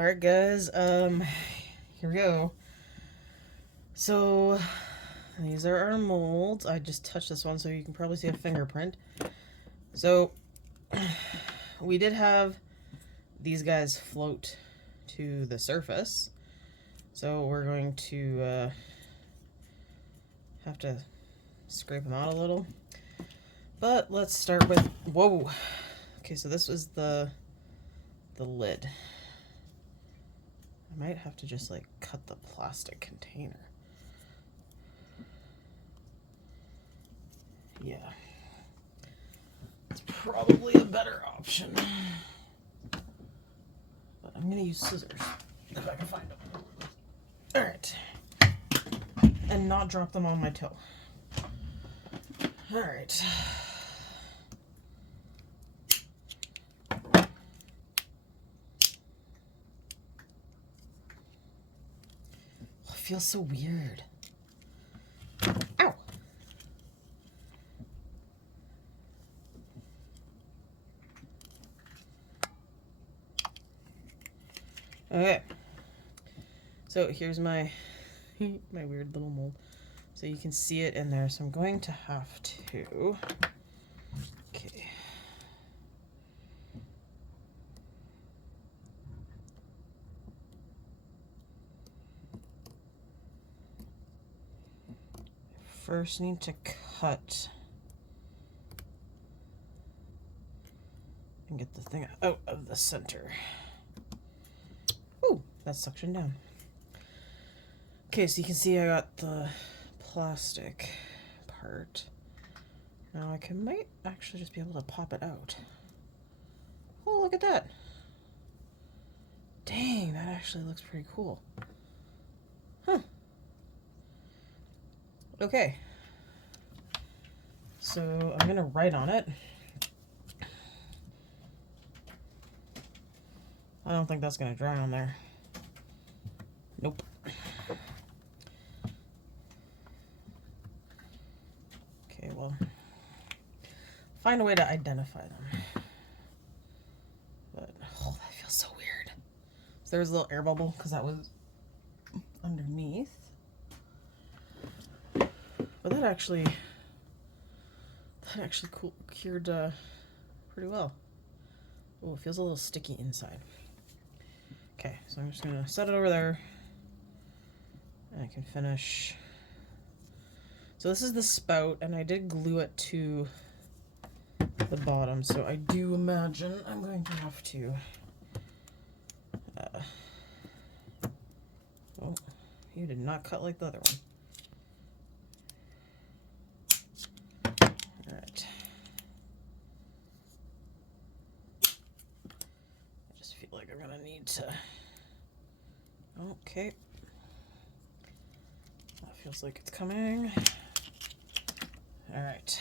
Alright guys, here we go. So, these are our molds. I just touched this one so you can probably see a fingerprint. So, we did have these guys float to the surface. So we're going to have to scrape them out a little. But let's start with, whoa! Okay, so this was the lid. I might have to just like cut the plastic container. Yeah. It's probably a better option. But I'm gonna use scissors if I can find them. Alright. And not drop them on my toe. Alright. It feels so weird. Ow! Okay. So here's my my weird little mold. So you can see it in there. So I'm going to have to. Okay. First need to cut and get the thing out of the center. Ooh, that's suction down. Okay, so you can see I got the plastic part. Now I might actually just be able to pop it out. Oh, look at that. Dang, that actually looks pretty cool. Huh. Okay. So I'm gonna write on it. I don't think that's gonna dry on there. Nope. Okay, well, find a way to identify them. But, oh, that feels so weird. So there was a little air bubble because that was underneath. But that actually cured pretty well. Oh, it feels a little sticky inside. Okay, so I'm just gonna set it over there. And I can finish. So this is the spout, and I did glue it to the bottom, so I do imagine I'm going to have to oh, you did not cut like the other one. Alright. I just feel like I'm gonna need to. Okay. That feels like it's coming. Alright.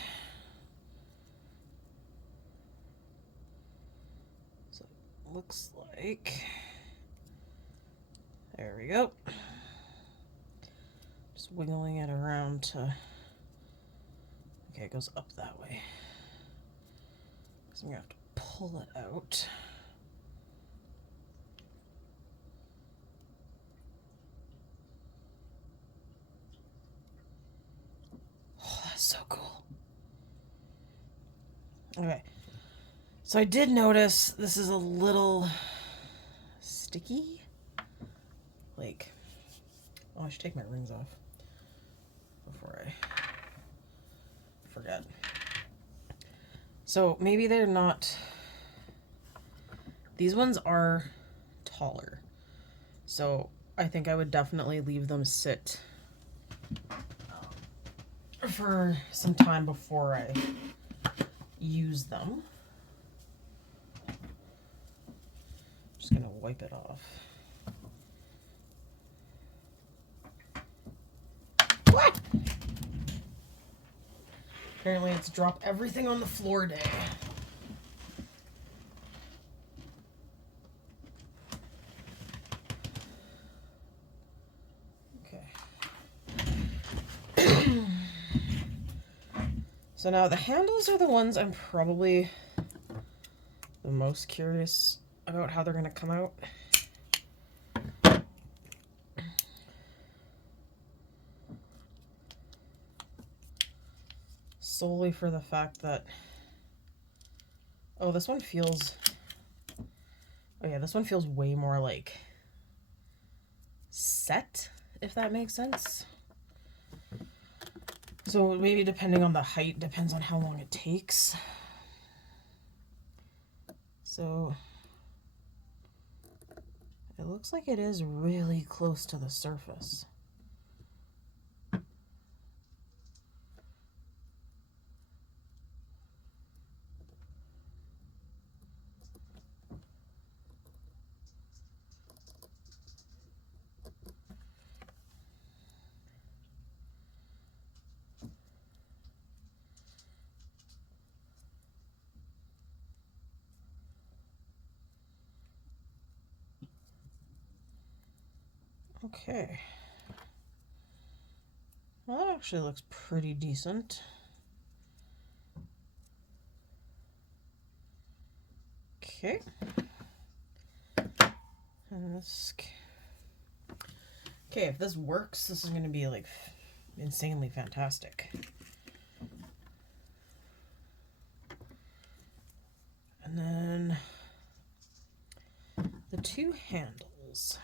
So it looks like. There we go. Just wiggling it around to. Okay, it goes up that way. So I'm gonna have to pull it out. Oh, that's so cool. Okay. So I did notice this is a little sticky. Like, oh, I should take my rings off before I forget. So maybe they're not. These ones are taller. So I think I would definitely leave them sit for some time before I use them. Just gonna wipe it off. What? Apparently it's drop everything on the floor day. Okay. So now the handles are the ones I'm probably the most curious about how they're going to come out. solely for the fact that, oh, this one feels, oh yeah, this one feels way more like set, if that makes sense. So maybe depending on the height, depends on how long it takes. So it looks like it is really close to the surface. Okay. Well, that actually looks pretty decent. Okay. And this... Okay, if this works, this is going to be like insanely fantastic. And then the two handles.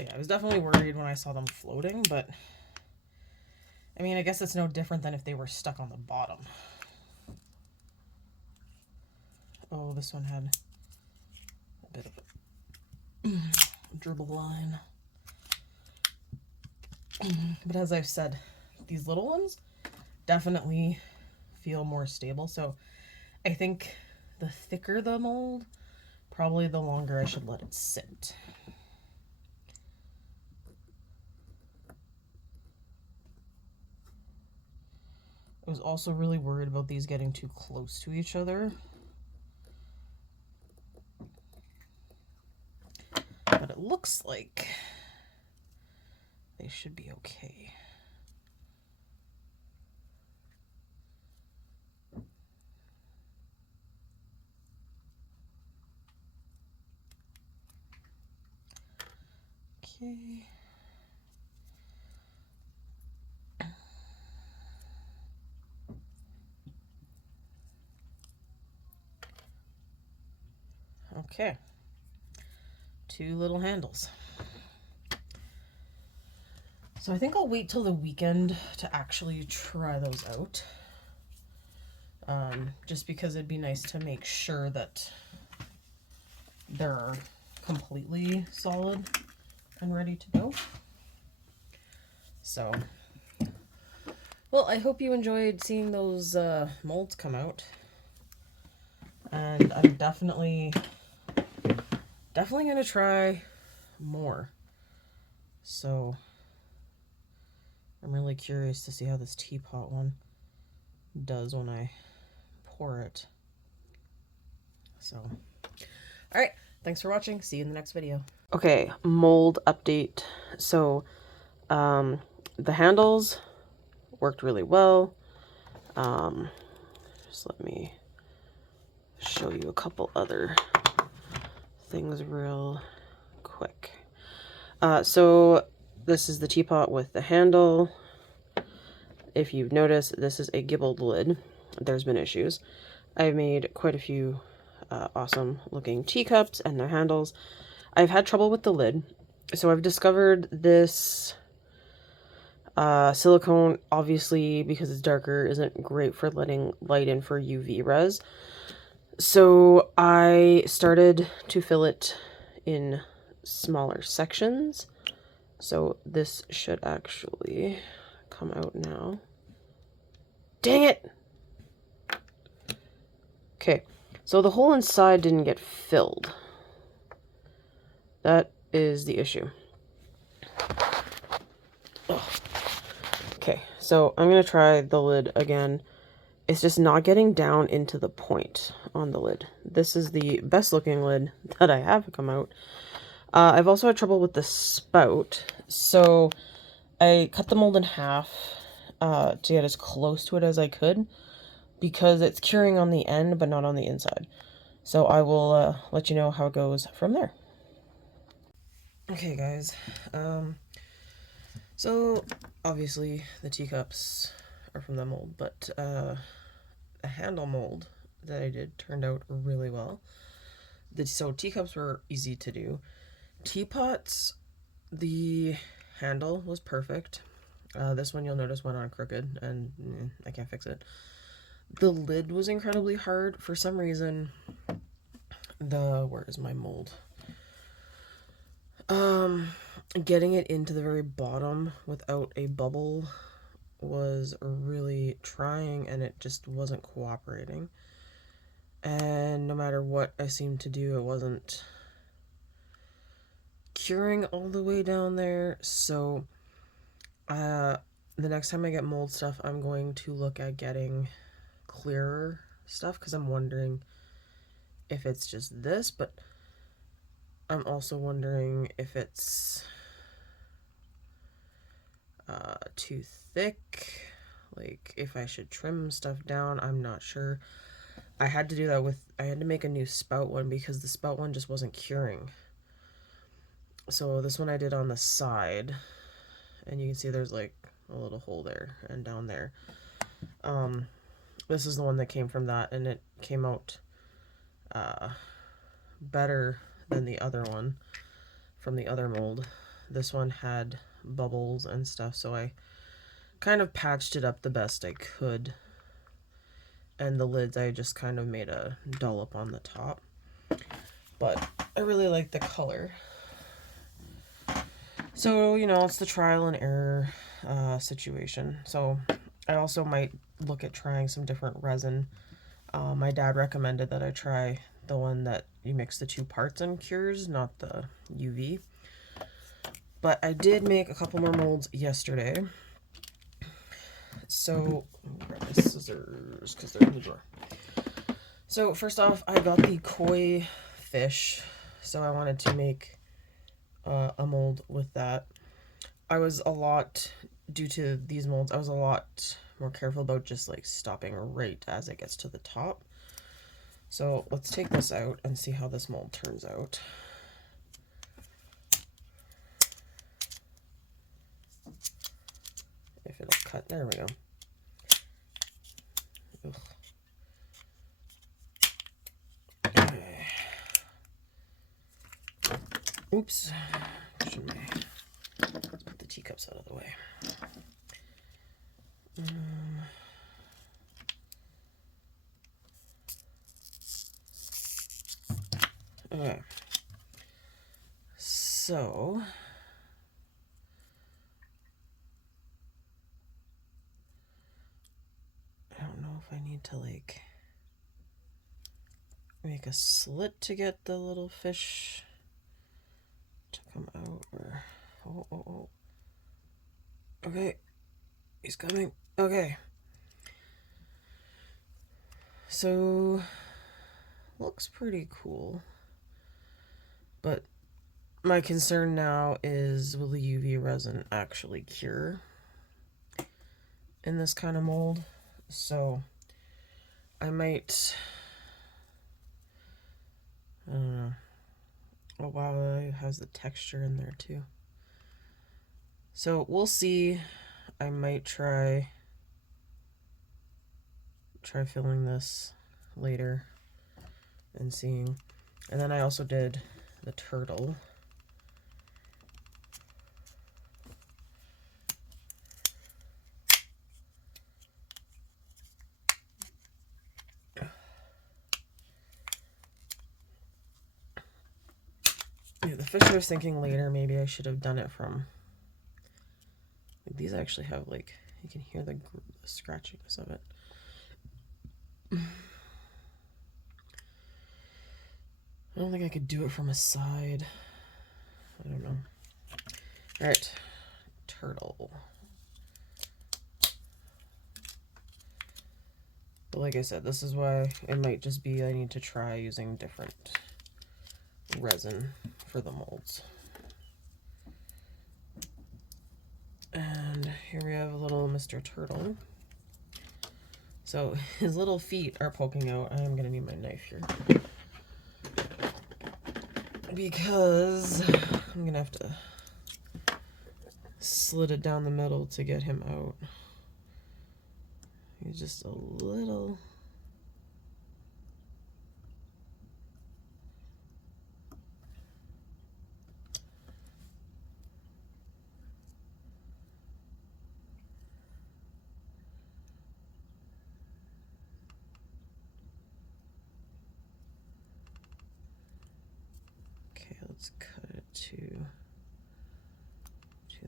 Yeah, I was definitely worried when I saw them floating, but I mean, I guess it's no different than if they were stuck on the bottom. Oh, this one had a bit of a dribble line. But as I've said, these little ones definitely feel more stable. So I think the thicker the mold, probably the longer I should let it sit. I was also really worried about these getting too close to each other. But it looks like they should be okay. Okay. Okay. Two little handles. So I think I'll wait till the weekend to actually try those out. Just because it'd be nice to make sure that they're completely solid and ready to go. So, well, I hope you enjoyed seeing those molds come out. And I'm definitely going to try more. So, I'm really curious to see how this teapot one does when I pour it. So, all right. Thanks for watching. See you in the next video. Okay, mold update. So, the handles worked really well. Just let me show you a couple other things real quick. So this is the teapot with the handle. If you've noticed, this is a gibbled lid. There's been issues. I've made quite a few awesome looking teacups and their handles. I've had trouble with the lid. So I've discovered this silicone, obviously, because it's darker, isn't great for letting light in for UV res. So I started to fill it in smaller sections. So this should actually come out now. Dang it! Okay, so the hole inside didn't get filled. That is the issue. Ugh. Okay, so I'm going to try the lid again. It's just not getting down into the point on the lid. This is the best looking lid that I have come out. I've also had trouble with the spout. So I cut the mold in half to get as close to it as I could, because it's curing on the end but not on the inside. So I will let you know how it goes from there. Okay guys, So obviously the teacups are from the mold, but a handle mold that I did turned out really well. So teacups were easy to do. Teapots, the handle was perfect. This one you'll notice went on crooked, and I can't fix it. The lid was incredibly hard. For some reason, where is my mold? Getting it into the very bottom without a bubble was really trying, and it just wasn't cooperating. And no matter what I seemed to do, it wasn't curing all the way down there. So the next time I get mold stuff, I'm going to look at getting clearer stuff, because I'm wondering if it's just this, but I'm also wondering if it's too thick, like if I should trim stuff down. I'm not sure. I had to do that I had to make a new spout one because the spout one just wasn't curing. So this one I did on the side, and you can see there's like a little hole there and down there. This is the one that came from that, and it came out better than the other one from the other mold. This one had bubbles and stuff, so I kind of patched it up the best I could. And the lids, I just kind of made a dollop on the top. But I really like the color. So, it's the trial and error situation. So I also might look at trying some different resin. My dad recommended that I try the one that you mix the two parts and cures, not the UV. But I did make a couple more molds yesterday. So, grab my scissors because they're in the drawer. So first off, I got the koi fish. So I wanted to make a mold with that. Due to these molds, I was a lot more careful about just like stopping right as it gets to the top. So let's take this out and see how this mold turns out. If it'll cut, there we go. Ugh. Okay. Oops. Let's put the teacups out of the way. Okay. So I don't know if I need to like make a slit to get the little fish to come out, or oh. Okay, he's coming. Okay. So looks pretty cool. But my concern now is, will the UV resin actually cure in this kind of mold? So I might, I don't know. Oh wow, it has the texture in there too. So we'll see. I might try filling this later and seeing. And then I also did the turtle. Yeah, the fish I was thinking later, maybe I should have done it from, like, these actually have, like, you can hear the scratchiness of it. I don't think I could do it from a side. I don't know. Alright, turtle. But like I said, this is why it might just be I need to try using different resin for the molds. And here we have a little Mr. Turtle. So his little feet are poking out. I am going to need my knife here, because I'm going to have to slid it down the middle to get him out. He's just a little... Okay, let's cut it to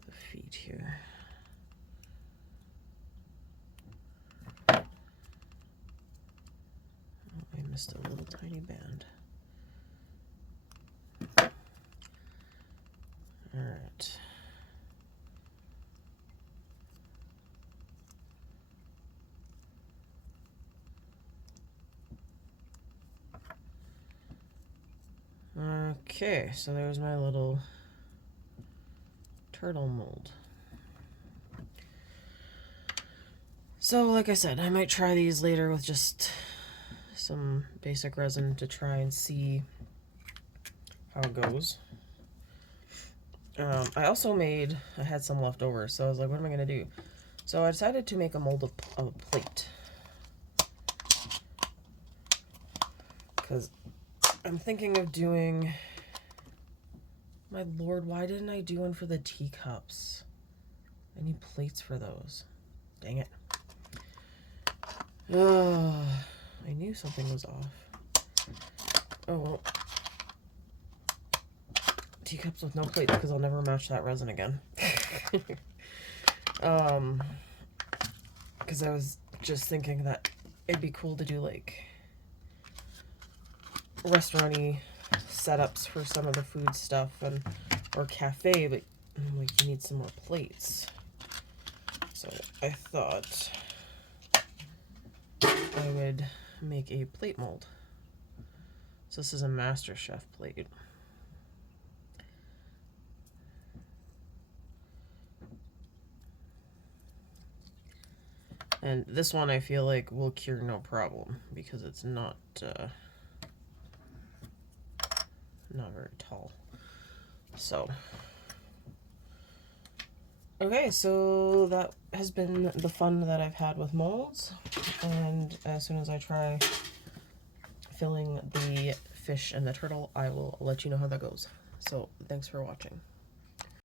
the feet here. Oh, I missed a little tiny band. All right. Okay, so there's my little turtle mold. So, like I said, I might try these later with just some basic resin to try and see how it goes. I also I had some left over, so I was like, what am I going to do? So I decided to make a mold of a plate. Because I'm thinking of doing... My lord, why didn't I do one for the teacups? I need plates for those. Dang it. I knew something was off. Oh, well. Teacups with no plates, because I'll never match that resin again. Because I was just thinking that it'd be cool to do, like, restaurant-y setups for some of the food stuff, or cafe, but like you need some more plates. So I thought I would make a plate mold. So this is a MasterChef plate. And this one I feel like will cure no problem because it's not very tall. So, okay, so that has been the fun that I've had with molds, and as soon as I try filling the fish and the turtle, I will let you know how that goes. So, thanks for watching.